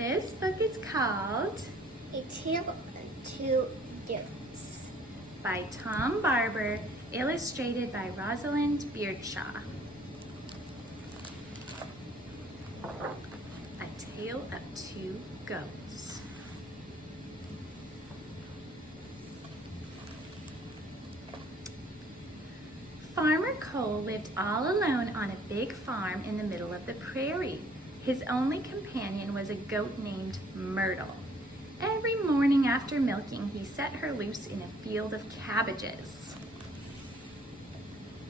This book is called A Tale of Two Goats by Tom Barber, illustrated by Rosalind Beardshaw. A Tale of Two Goats. Farmer Cole lived all alone on a big farm in the middle of the prairie. His only companion was a goat named Myrtle. Every morning after milking, he set her loose in a field of cabbages.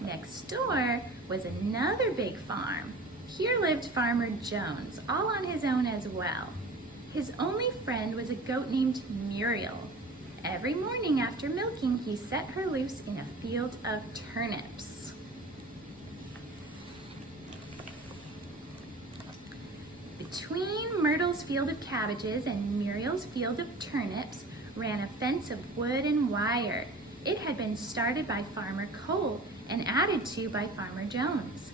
Next door was another big farm. Here lived Farmer Jones, all on his own as well. His only friend was a goat named Muriel. Every morning after milking, he set her loose in a field of turnips. Between Myrtle's field of cabbages and Muriel's field of turnips ran a fence of wood and wire. It had been started by Farmer Cole and added to by Farmer Jones.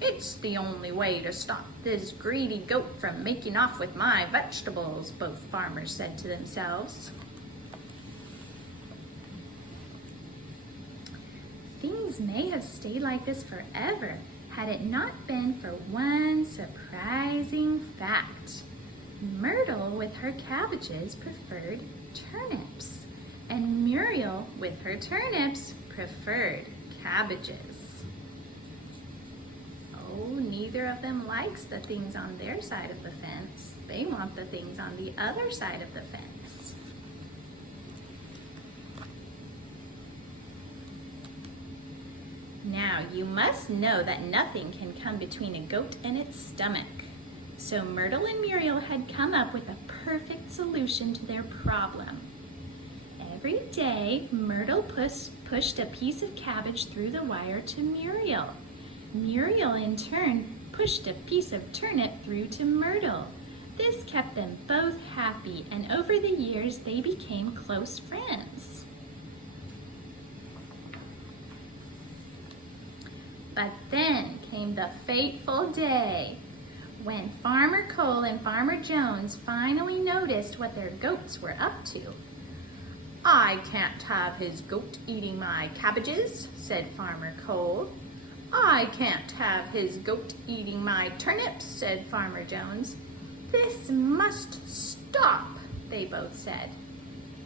"It's the only way to stop this greedy goat from making off with my vegetables," both farmers said to themselves. Things may have stayed like this forever had it not been for one surprising fact. Myrtle, with her cabbages, preferred turnips, and Muriel, with her turnips, preferred cabbages. Oh, neither of them likes the things on their side of the fence. They want the things on the other side of the fence. Now, you must know that nothing can come between a goat and its stomach. So Myrtle and Muriel had come up with a perfect solution to their problem. Every day, Myrtle pushed a piece of cabbage through the wire to Muriel. Muriel, in turn, pushed a piece of turnip through to Myrtle. This kept them both happy, and over the years, they became close friends. But then came the fateful day when Farmer Cole and Farmer Jones finally noticed what their goats were up to. "I can't have his goat eating my cabbages," said Farmer Cole. "I can't have his goat eating my turnips," said Farmer Jones. "This must stop," they both said.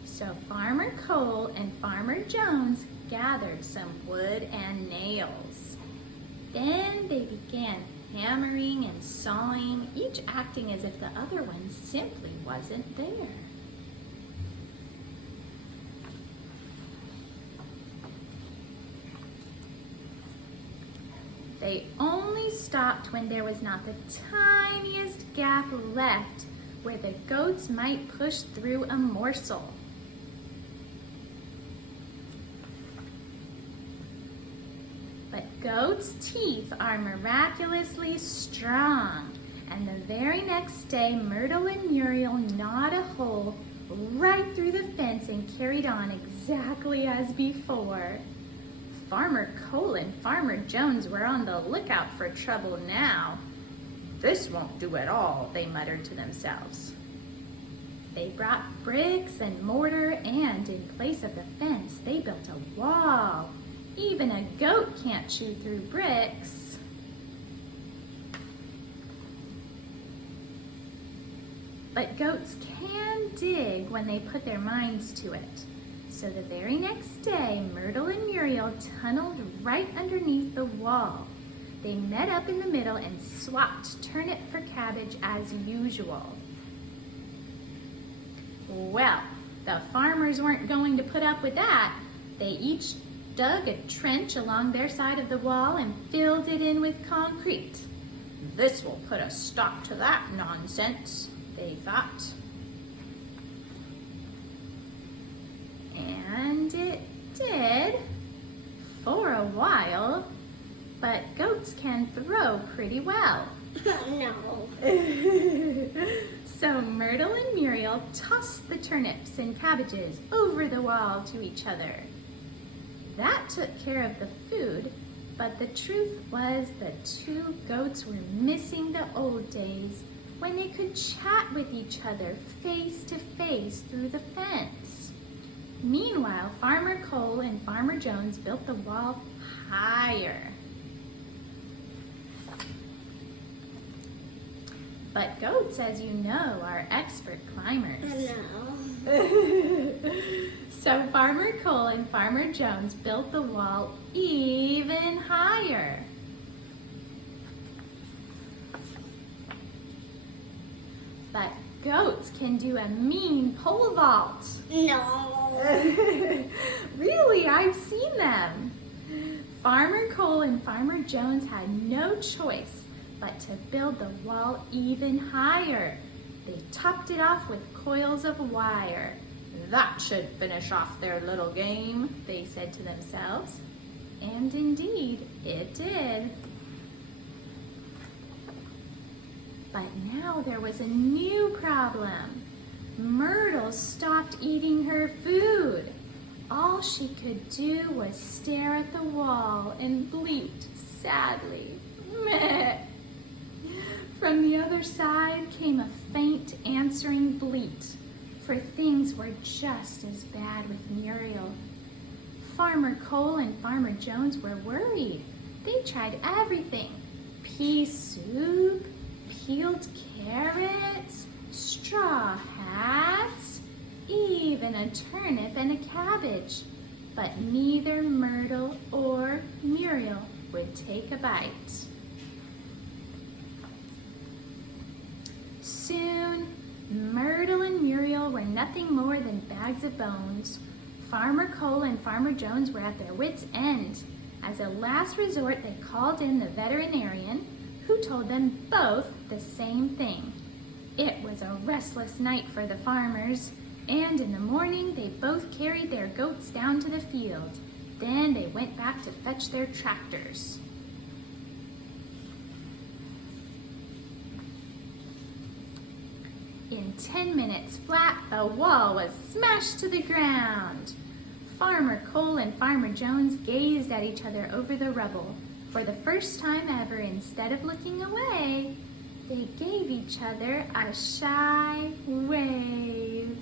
So Farmer Cole and Farmer Jones gathered some wood and nails. Then they began hammering and sawing, each acting as if the other one simply wasn't there. They only stopped when there was not the tiniest gap left where the goats might push through a morsel. But goats' teeth are miraculously strong, and the very next day Myrtle and Muriel gnawed a hole right through the fence and carried on exactly as before. Farmer Cole and Farmer Jones were on the lookout for trouble now. "This won't do at all," they muttered to themselves. They brought bricks and mortar, and in place of the fence, they built a wall. Even a goat can't chew through bricks. But goats can dig when they put their minds to it. So the very next day, Myrtle and Muriel tunneled right underneath the wall. They met up in the middle and swapped turnip for cabbage as usual. Well, the farmers weren't going to put up with that. They each dug a trench along their side of the wall and filled it in with concrete. "This will put a stop to that nonsense," they thought. And it did, for a while, but goats can throw pretty well. No. So Myrtle and Muriel tossed the turnips and cabbages over the wall to each other. That took care of the food, but the truth was the two goats were missing the old days when they could chat with each other face to face through the fence. Meanwhile, Farmer Cole and Farmer Jones built the wall higher. But goats, as you know, are expert climbers. So Farmer Cole and Farmer Jones built the wall even higher. But goats can do a mean pole vault. No. Really, I've seen them. Farmer Cole and Farmer Jones had no choice but to build the wall even higher. They topped it off with coils of wire. That should finish off their little game, they said to themselves. And indeed, it did. But now there was a new problem. Myrtle stopped eating her food. All she could do was stare at the wall and bleat sadly. Meh. From the other side came a faint answering bleat, for things were just as bad with Muriel. Farmer Cole and Farmer Jones were worried. They tried everything: pea soup, peeled carrots, straw hats, even a turnip and a cabbage. But neither Myrtle or Muriel would take a bite. Soon, Myrtle and Muriel were nothing more than bags of bones. Farmer Cole and Farmer Jones were at their wits' end. As a last resort, they called in the veterinarian, who told them both the same thing. It was a restless night for the farmers, and in the morning they both carried their goats down to the field. Then they went back to fetch their tractors. In 10 minutes flat, the wall was smashed to the ground. Farmer Cole and Farmer Jones gazed at each other over the rubble. For the first time ever, instead of looking away, they gave each other a shy wave.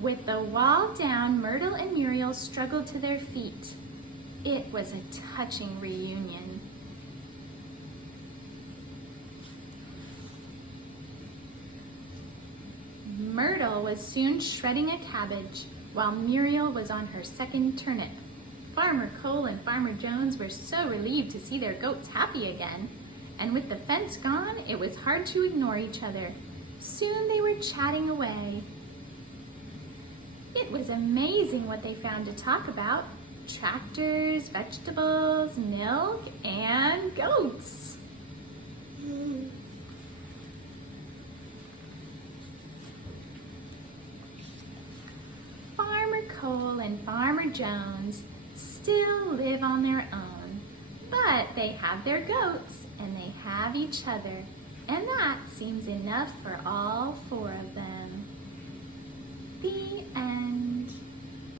With the wall down, Myrtle and Muriel struggled to their feet. It was a touching reunion. Myrtle was soon shredding a cabbage, while Muriel was on her second turnip. Farmer Cole and Farmer Jones were so relieved to see their goats happy again, and with the fence gone, it was hard to ignore each other. Soon they were chatting away. It was amazing what they found to talk about: tractors, vegetables, milk, and goats. Farmer Cole and Farmer Jones still live on their own, but they have their goats and they have each other, and that seems enough for all four of them. The end.